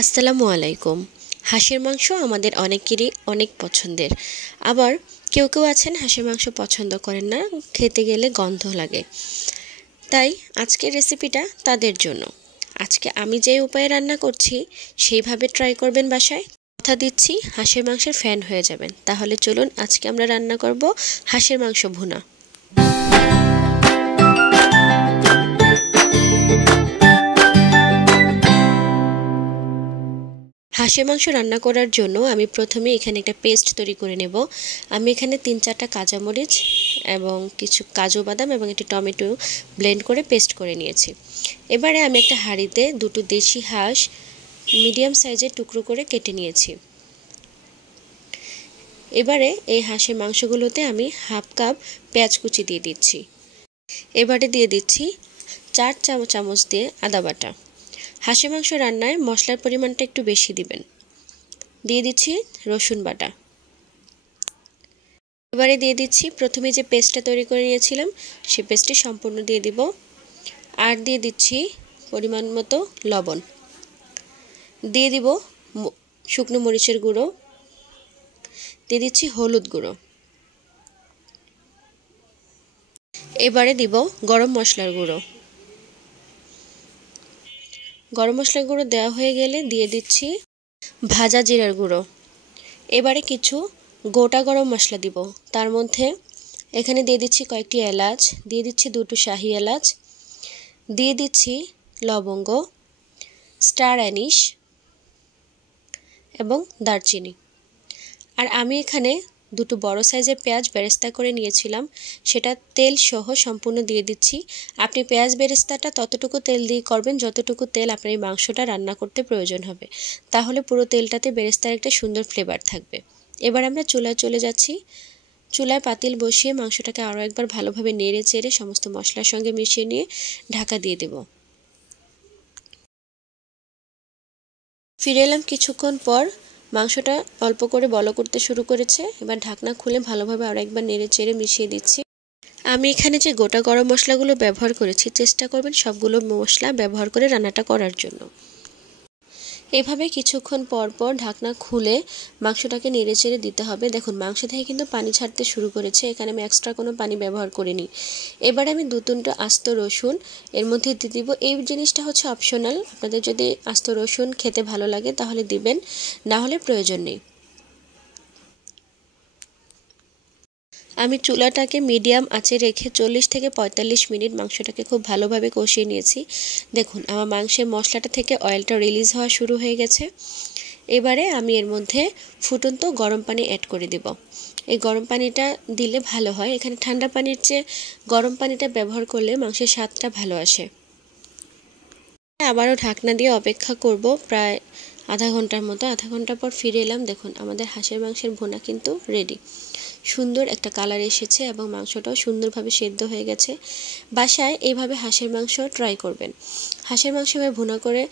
আসসালামু আলাইকুম। হাঁসের মাংস আমাদের অনেকেরই অনেক পছন্দের। আবার কেউ কেউ আছেন হাঁসের মাংস পছন্দ করেন না, খেতে গেলে গন্ধ লাগে। তাই আজকের রেসিপিটা তাদের জন্য। আজকে আমি যে উপায়ে রান্না করছি সেইভাবে ট্রাই করবেন বাসায়। কথা দিচ্ছি হাঁসের মাংসের ফ্যান হয়ে যাবেন। তাহলে চলুন আজকে আমরা রান্না করব হাঁসের মাংস ভুনা। হাঁসের মাংস রান্না করার জন্য আমি প্রথমে এখানে একটা পেস্ট তৈরি করে নেব। আমি এখানে 3-4টা কাঁচামরিচ এবং কিছু কাজু বাদাম এবং একটি টমেটো ব্লেন্ড করে পেস্ট করে নিয়েছি। এবারে আমি একটা হাঁড়িতে দুটো দেশি হাঁস মিডিয়াম সাইজের টুকরো করে কেটে নিয়েছি। এবারে এই হাঁসের মাংসগুলোতে আমি হাফ কাপ পেঁয়াজ কুচি দিয়ে দিচ্ছি। এবারে দিয়ে দিচ্ছি 4 চামচ দিয়ে আদা বাটা। হাঁসের মাংস রান্নায় মশলার পরিমাণটা একটু বেশি দিবেন। দিয়ে দিচ্ছি রসুন বাটা। এবারে দিয়ে দিচ্ছি প্রথমে যে পেস্টটা তৈরি করে নিয়েছিলাম সেই পেস্টটি সম্পূর্ণ দিয়ে দিব। আর দিয়ে দিচ্ছি পরিমাণ মতো লবণ। দিয়ে দিব শুকনো মরিচের গুঁড়ো। দিয়ে দিচ্ছি হলুদ গুঁড়ো। এবারে দিব গরম মশলার গুঁড়ো। গরম মশলার গুঁড়ো দেওয়া হয়ে গেলে দিয়ে দিচ্ছি ভাজা জিরার গুঁড়ো। এবারে কিছু গোটা গরম মশলা দিব। তার মধ্যে এখানে দিয়ে দিচ্ছি কয়েকটি এলাচ, দিয়ে দিচ্ছি 2টো শাহি এলাচ, দিয়ে দিচ্ছি লবঙ্গ, স্টার অ্যানিশ এবং দারচিনি। আর আমি এখানে 2টো বড় সাইজের পেঁয়াজ বেরেস্তা করে নিয়েছিলাম, সেটা তেল সহ সম্পূর্ণ দিয়ে দিচ্ছি। আপনি পেঁয়াজ বেরেস্তাটা ততটুকু তেল দিয়ে করবেন যতটুকু তেল আপনার এই মাংসটা রান্না করতে প্রয়োজন হবে। তাহলে পুরো তেলটাতে বেরেস্তার একটা সুন্দর ফ্লেভার থাকবে। এবার আমরা চুলায় চলে যাচ্ছি। চুলায় পাতিল বসিয়ে মাংসটাকে আরও একবার ভালোভাবে নেড়ে চেড়ে সমস্ত মশলার সঙ্গে মিশিয়ে নিয়ে ঢাকা দিয়ে দেব। ফিরে এলাম কিছুক্ষণ পর। মাংসটা অল্প করে বলক করতে শুরু করেছে। এবার ঢাকনা খুলে ভালোভাবে আরও একবার নেড়ে চেড়ে মিশিয়ে দিচ্ছি। আমি এখানে যে গোটা গরম মশলাগুলো ব্যবহার করেছি, চেষ্টা করবেন সবগুলো মশলা ব্যবহার করে রান্নাটা করার জন্য। এভাবে কিছুক্ষণ পর পর ঢাকনা খুলে মাংসটাকে নেড়ে চেড়ে দিতে হবে। দেখুন মাংস থেকে কিন্তু পানি ছাড়তে শুরু করেছে। এখানে আমি এক্সট্রা কোনো পানি ব্যবহার করিনি। এবার আমি 2-3টা আস্ত রসুন এর মধ্যে দিয়ে দিব। এই জিনিসটা হচ্ছে অপশনাল। আপনাদের যদি আস্ত রসুন খেতে ভালো লাগে তাহলে দিবেন, না হলে প্রয়োজন নেই। আমি চুলাটাকে মিডিয়াম আঁচে রেখে 40 থেকে 45 মিনিট মাংসটাকে খুব ভালোভাবে কষিয়ে নিয়েছি। দেখুন আমার মাংসের মশলাটা থেকে অয়েলটা রিলিজ হওয়া শুরু হয়ে গেছে। এবারে আমি এর মধ্যে ফুটন্ত গরম পানি অ্যাড করে দেব। এই গরম পানিটা দিলে ভালো হয়। এখানে ঠান্ডা পানির চেয়ে গরম পানিটা ব্যবহার করলে মাংসের স্বাদটা ভালো আসে। আবারও ঢাকনা দিয়ে অপেক্ষা করব প্রায় আধা ঘন্টার মতো। আধা ঘন্টা পর ফিরে এলাম। দেখুন আমাদের হাঁসের মাংসের ভুনা কিন্তু রেডি। সুন্দর একটা কালার এসেছে এবং মাংসটাও সুন্দরভাবে সেদ্ধ হয়ে গেছে। বাসায় এইভাবে হাঁসের মাংস ট্রাই করবেন। হাঁসের মাংস ভুনা করে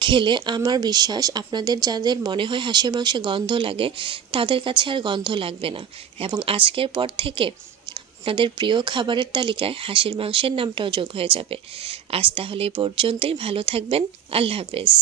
খেলে আমার বিশ্বাস আপনাদের যাদের মনে হয় হাঁসের মাংসে গন্ধ লাগে তাদের কাছে আর গন্ধ লাগবে না। এবং আজকের পর থেকে আপনাদের প্রিয় খাবারের তালিকায় হাঁসের মাংসের নামটাও যোগ হয়ে যাবে। আজ তাহলে এই পর্যন্তই। ভালো থাকবেন। আল্লাহ হাফেজ।